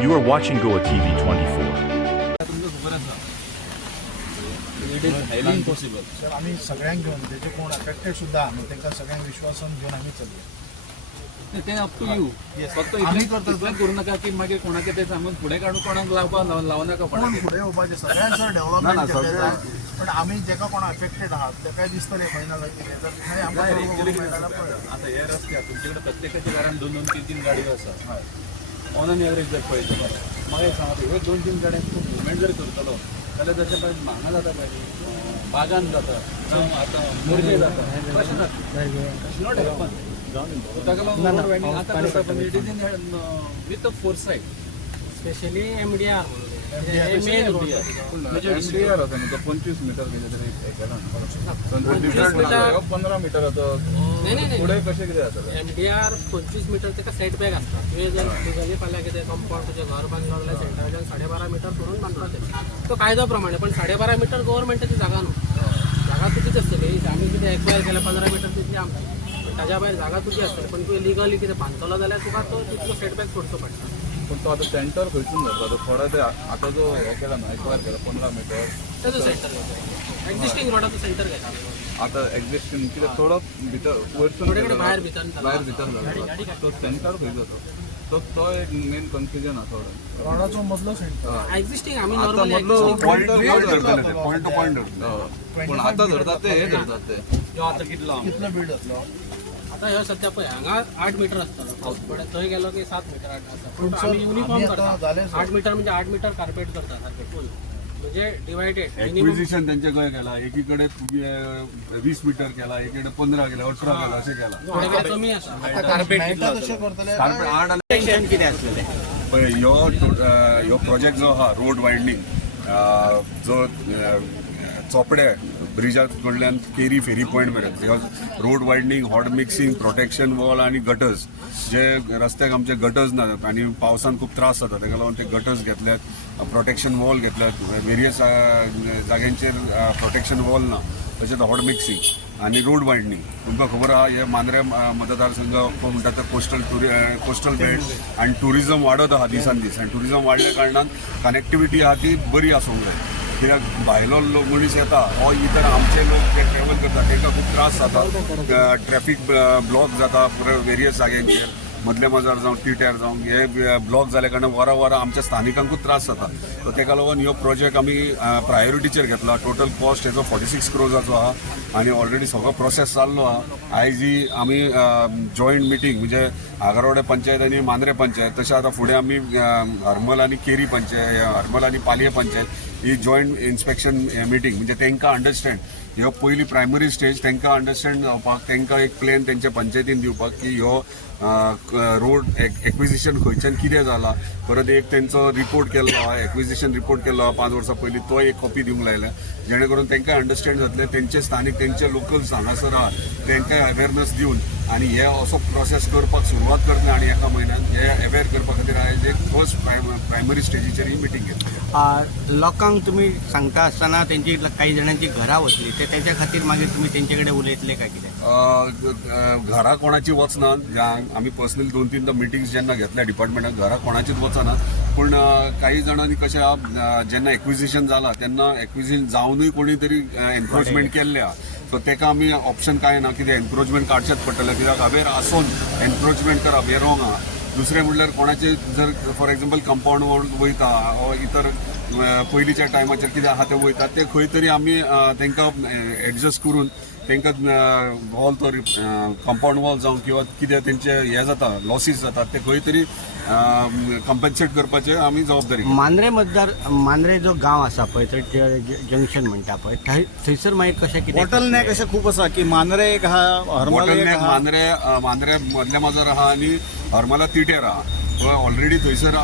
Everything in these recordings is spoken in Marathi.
You are watching Goa TV 24. तुमकां खबर आसा it is highly impossible sir आम्ही सगळ्यांक घेऊन तेजे कोण अफेक्टेड सुद्धा आहा न्हू तांकां सगळ्यांक विश्वासान घेऊन आम्ही चलले ते अप टू यू Yes. फक्त आम्ही इतलें करतले. इतलें करूं नाका की मागीर कोणाक ते सांगून फुडें काडून कोणाक लावपा लाव- लावं नाका कोण कोणाक फुडें येवपाचें सगळ्यांक सर ना, डेव्हलपमेंट ना, केलें सगळ्यांक. जाय पण आमी जेका कोण अफेक्टेड आहात तेकाय दिसतलें खंय ना जाल्यार कितें जर खंय आमकां काय कळूंक actually मेळटा कितें जाल्यार जाता? पळय. आता हे रस्त्यार तुमचे कडेन प्रत्येकाच्या घरान दोन दोन तीन तीन गाडयो आसा ऑन एन एवरेज जर पळयत मागीर सांगता ह्यो दोन तीन गाड्यांक खूब मुवमेंट जर करतलो जाल्यार तशें पळय हांगा जाता पळय अं, बागान जाता जावं आतां मोरजे जाता. कशें जाता नॉट हॅपन ताका लागून आतां with the four side specially M D R MDR. MDR होता न्हू तो पंचवीस मिटर कितें तरी हे केला पंचवीस मीटर. पंदरा मिटर होतो नाही नाही नाही पुढे कशें कितें जातलें एम डी आर पंचवीस मीटर ताका सेट बॅक आसता तुवें जर लिगली फाल्यां कितें कंपाऊंड तुजें घर बांदलो जाल्यार सेंटराच्यान साडे बारा मिटर करून बांदलो ते तो कायदो प्रमाणे पण साडे बारा मिटर गव्हर्मेंटाची जागा न्हू जागा तुजीच आसतली आमी कितें एक्वायर केल्या पंदरा मिटर तितली आमची ताज्या भायर जागा तुजी आसतली पण तुवें लिगली कितें बांदतलो जाल्यार तुका तो तितलो सेटबॅक सोडचो पडटा पण तो आता सेंटर खंयसून जाता. तो थोडा ते आता जो हे केला ना एक्वायर केला पंदरा मिटर ताजो सेंटर घेता एक्झिस्टींग रोडाचो सेंटर घेता आता एक्झिस्टिंग कितें थोडो भितर वयरसून थोडे कडेन केला. भायर भितर. भायर भितर जाता तो सेंटर खंय जातो तो तो एक मेन कन्फ्युजन आसा थोडं. रोडाचो मदलो सेंटर एक्झिस्टींग आमी नॉर्मली मदलो point point to point पण आता धरतात ते हे धरतात ते. आतां कितलो? कितलो बीड जातलो आता ह्यो सध्या पळय हांगा आठ मिटर आसतलो पण थंय गेलो की सात मिटर आठ आसता पूण आमी युनिफॉर्म करता. आठ मिटर म्हणजे आठ मिटर कार्पेट करता सारकें फुल म्हणजे डिवायडेड एक्विजिशन त्यांच्या काय केला. एकीकडे तुगे वीस मीटर केला एकीकडे पंधरा केला अठरा केला असे केला. कितें कमी आसा मेळटा तशें करतले? कारण आड आले. पण ह्यो ह्यो प्रोजेक्ट जो आहा रोड वायडनींग जो अं, चोपडे ब्रिजा कडल्यान केरी फेरी पॉयंट मेरेन because road widening hot mixing protection wall आणि गटर्स जे रस्त्याक आमचे गटर्स ना आणि पावसान खूप त्रास जाता ताका लागून ते गटर्स घेतल्यात प्रोटेक्शन वॉल घेतल्यात वेरियस जाग्यांचेर प्रोटेक्शन वॉल ना तशेंच हॉट मिक्सिंग आणि रोड वायडनींग तुमकां खबर आहा हे मांद्रे मतदारसंघ म्हणटा ते कोस्टल टुरि कोस्टल बेल्ट आणि टुरिझम वाडत आहा दिसान दीस. आणि टुरिझम वाडल्या कारणान कनेक्टिविटी आहा ती बरी आसूंक जाय. कित्याक भायलो लोक मनीस येता हो इतर आमचे लोक ते ट्रॅव्हल करता तांकां खूब त्रास जाता. ट्रॅफीक ब्लॉक जाता वेरियस जाग्यांचेर मदले मजार जावं टिट्यार जावं हे ब्लॉक जाल्या कारणान वरां वरां आमच्या स्थानिकांकूच त्रास जाता. सो ताका लागून ह्यो प्रोजेक्ट आमी प्रायोरिटीचेर घेतला. टोटल कॉस्ट हेजो फॉर्टी सिक्स क्रोजाचो आहा आनी ऑलरेडी सगळो प्रोसेस जाल्लो आहा आयज ही आमी जॉयंट मिटींग म्हणजे आगारोडे पंचायत आनी मांद्रे पंचायत तशें आतां फुडें आमी हरमल आनी केरी पंचायत हरमल आनी पालये पंचायत ही जॉईंट इन्स्पेक्शन मिटींग म्हणजे तांकां अंडरस्टँड ह्यो पयली प्रायमरी स्टेज तांकां अंडरस्टँड जावपाक तांकां एक प्लॅन तेंच्या पंचायतीन दिवपाक की ह्यो रोड एक्विजिशन खंयच्यान कितें जाला. परत एक तेंचो रिपोर्ट केल्लो आहा एक्विजिशन रिपोर्ट केल्लो आहा पांच वर्सां पयलीं तो एक कॉपी दिवंक लायल्या जेणे करून तांकां अंडरस्टँड जातलें तेंचे स्थानीक तेंचे लोकल्स हांगासर आहा तांकां अवेरनस दिवन आनी हे असो प्रोसेस करपाक सुरवात करतले आनी एका म्हयन्यान हे अवेर करपा खातीर आयज एक फर्स्ट प्रायमरी स्टेजीचेर ही मिटींग घेतली. लोकांक तुमी सांगता आसतना तेंची कांय जाणांची घरां वतली ते तेच्या खातीर मागीर तुम्ही तेंचे कडेन उलयतले काय कितें? घरा कोणाची वचनात ज्या- आमी पर्सनली दोन तीनदा मिटिंग्स जेन्ना घेतल्या डिपार्टमेंटान घरा कोणाचीच वचनात. पूण काही जाणांनी कशें आहा जेन्ना एक्विजिशन जाला तेन्ना एक्विजिशन जावनूय कोणी तरी एनक्रोचमेंट केल्ल्या सो तेका आमी ऑप्शन काय ना कितें एनक्रोचमेंट काडचेच पडटलें कित्याक अवेर आसून एनक्रोचमेंट करप हें रॉंग आहा दुसरें म्हणल्यार कोणाचे जर फॉर एक्झाम्पल कंपाऊंड वयता इतर पयलींच्या टायमाचेर कितें आहा ते वयता ते खंय तरी आमी तांकां एडजस्ट करून तांकां वॉल तो कंपाऊंड वॉल जावं किंवा कितें तेंचे हे जाता लॉसीस जातात ते खंय तरी कंपेन्सेट करपाचे आमी जबाबदारी. मांद्रे मतदार मांद्रे जो गांव आसा पळय थंय जंक्शन म्हणटा पळय थंय थंयसर मागीर कशें कितें बॉटलनेक असे खूप असा की मांद्रे एक हा हरमल एक बॉटलनेक हा मांद्रे मांद्रे मदल्या माजर आहा आनी हरमला तिटेर आहा ऑलरेडी थंयसर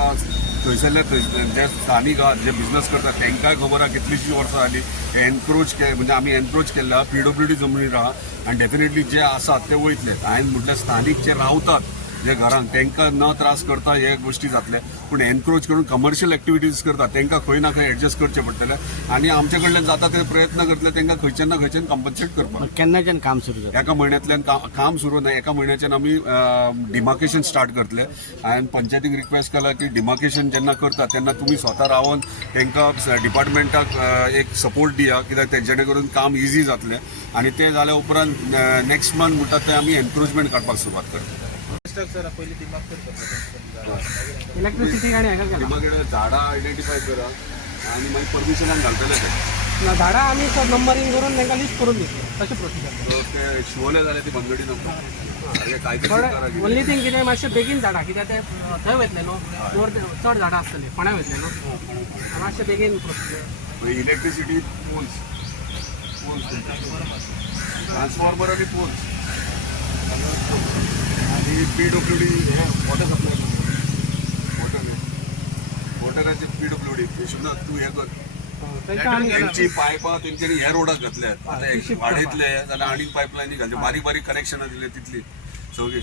थंयसरल्या थंय- जे स्थानीक आहात जे बिझनस करतात तांकांय खबर आहा कितलीशीं वर्सां जालीं एनक्रोच के म्हणजे आमी एनक्रोच केल्ल्या पी डब्ल्यू डी जमनीर आहा आनी डेफिनेटली जे आसात ते वयतले हांवें म्हटल्यार स्थानीक जे रावतात जे घरांक तांकां न त्रास करता हे गोष्टी जातले पूण एनक्रोच करून कमर्शियल एक्टिविटीज करता तांकां खंय ना खंय एडजस्ट करचें पडटलें आनी आमचे कडल्यान जाता ते प्रयत्न करतले तांकां खंयच्यान ना खंयच्यान कम्पन्सेट करपाक. केन्नाच्यान काम सुरू जाता? एका म्हयन्यांतल्यान काम सुरू ना एका म्हयन्याच्यान आमी डिमार्केशन स्टार्ट करतले. हांवें पंचायतीक रिक्वेस्ट केला की डिमार्केशन जेन्ना करता तेन्ना तुमी स्वता रावन तांकां डिपार्टमेंटाक एक सपोर्ट दिया कित्याक ते जेणे करून काम इजी जातलें. आनी ते जाल्या उपरांत नेक्स्ट मंथ म्हणटा ते आमी एनक्रोचमेंट काडपाक सुरवात करता इलेक्ट्रिसिटी गाडी हेका केला डिमार्केट झाडां आयडेंटिफाय करा. आनी मागीर परमिशनाक घालतले ते ना झाडां आमी सब नंबरिंग करून तांकां लिस्ट करून दितले तशें प्रोसिजर सो ते शिवले जाल्यार ती भानगडी नको. सारकें कायदेशीर करा कितें. ओन्ली थिंग कितें मातशें बेगीन झाडां कित्याक ते थंय वयतले न्हू चड चड झाडां आसतलीं फोंड्या वयतले न्हू मातशें बेगीन procedure electricity poles poles transformer आणि पोल्स आणि पी डब्ल्यू डी हे वॉटर सप्लाय वॉटर वॉटराचे पी डब्ल्यू डी विश्वनाथ तू हे कर. आमी त्यांची पायपां तेंच्यांनी ह्या रोडाक घातल्यात आता वाडयतले जाल्यार आनीक पायपलायनी घालचे बारीक बारीक कनेक्शनां दिले तितली सगळी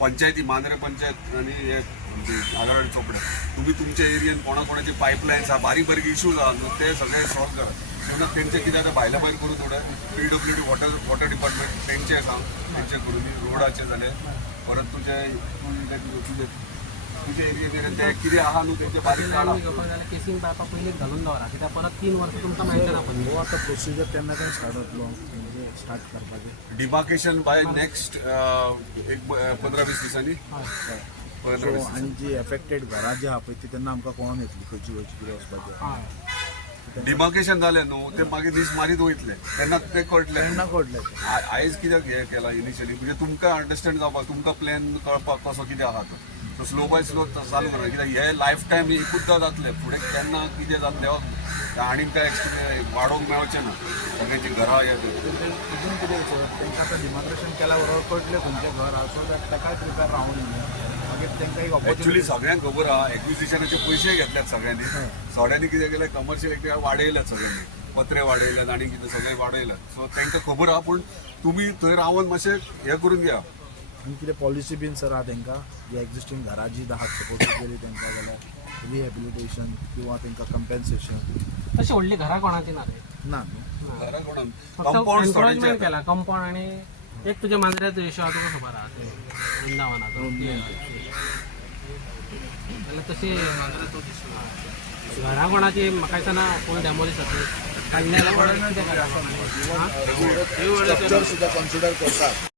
पंचायती मांद्रे पंचायत आणि हे आगाराडी चोपडे तुम्ही तुमच्या एरियन कोणा कोणाचे पायपलायन्स आहा बारीक बारीक इश्यूज आहा न्हू ते सगळे सॉल्व करा. तेन्ना तेंचे कितें आतां भायल्या भायर करून थोडे P W D water water department तेंचे सांग तेंचे करून रोडाचे जाले परत तुझे तुझे तुझे एरियन ते कितें आहा न्हू तेंचे बारीक जाल्यार केसींग पायपां पयलींच घालून दवरा कित्याक परत तीन वर्सां तुमकां मेळचे ना पण हो आतां प्रोसिजर केन्ना काय स्टार्ट जातलो म्हणजे स्टार्ट करपाचें डिमार्केशन बाय नेक्स्ट एक पंदरा वीस दिसांनी आनी जी एफेक्टेड घरां जी आहा पळय ती तेन्ना आमकां कळोन येतली खंयची खंयची कितें वचपाचें डिमार्केशन जालें न्हू ते मागीर दीस मारीत वयतले तेन्ना ते कळटले तेन्ना कळटलें आयज कित्याक हे केला इनिशियली म्हणजे तुमकां अंडरस्टँड जावपाक तुमकां प्लॅन कळपाक कसो कितें आहा तो सो स्लो बाय स्लो चालू करा. कित्याक हे लायफ टायम एकूचदा जातले. फुडें केन्ना कितें जातलें हो, आनीक काय एक्सपिरियन्स वाडोवंक मेळचें ना सगळ्यांची घरां हे. अजून कितें तेंकां आतां डिमार्केशन केल्या बरोबर कळटलें खंयचें घर आहा सो दॅट ताकाय प्रिपेर तेंकां एक ऍक्च्युली सगळ्यांक खबर आहा एक्विजिशनाचे पयशे घेतल्यात सगळ्यांनी. थोड्यांनी कितें केलें? कमर्शियल एक्टिविटी वाडयल्यात सगळ्यांनी. पत्रे वाडयल्यात आनी कितें सगळें वाडयल्यात सो तांकां खबर आहा पूण तुमी थंय रावन मातशें हें करून घ्या. कितें पॉलिसी बीन सर आहा तेंकां जी एक्झिस्टींग घरां जी आहात सपोज केली तेंकां जाल्यार रिहॅबिलिटेशन किंवा तेंकां कंपेन्सेशन तशी व्हडली घरां कोणाची ना रे? ना. न्हू घरा कोणाक फक्त कंपाऊंड एनकरेजमेंट केला. कंपाऊंड आणि एक तुझ्या मांजऱ्याचो इशू आहा तुका खबर आहा ते वृंदावनाचो जाल्यार तशी घरा कोणाची म्हाका दिसना काडल्या जाल्यार कितें करता? स्ट्रक्चर सुद्दां कन्सिडर करतात.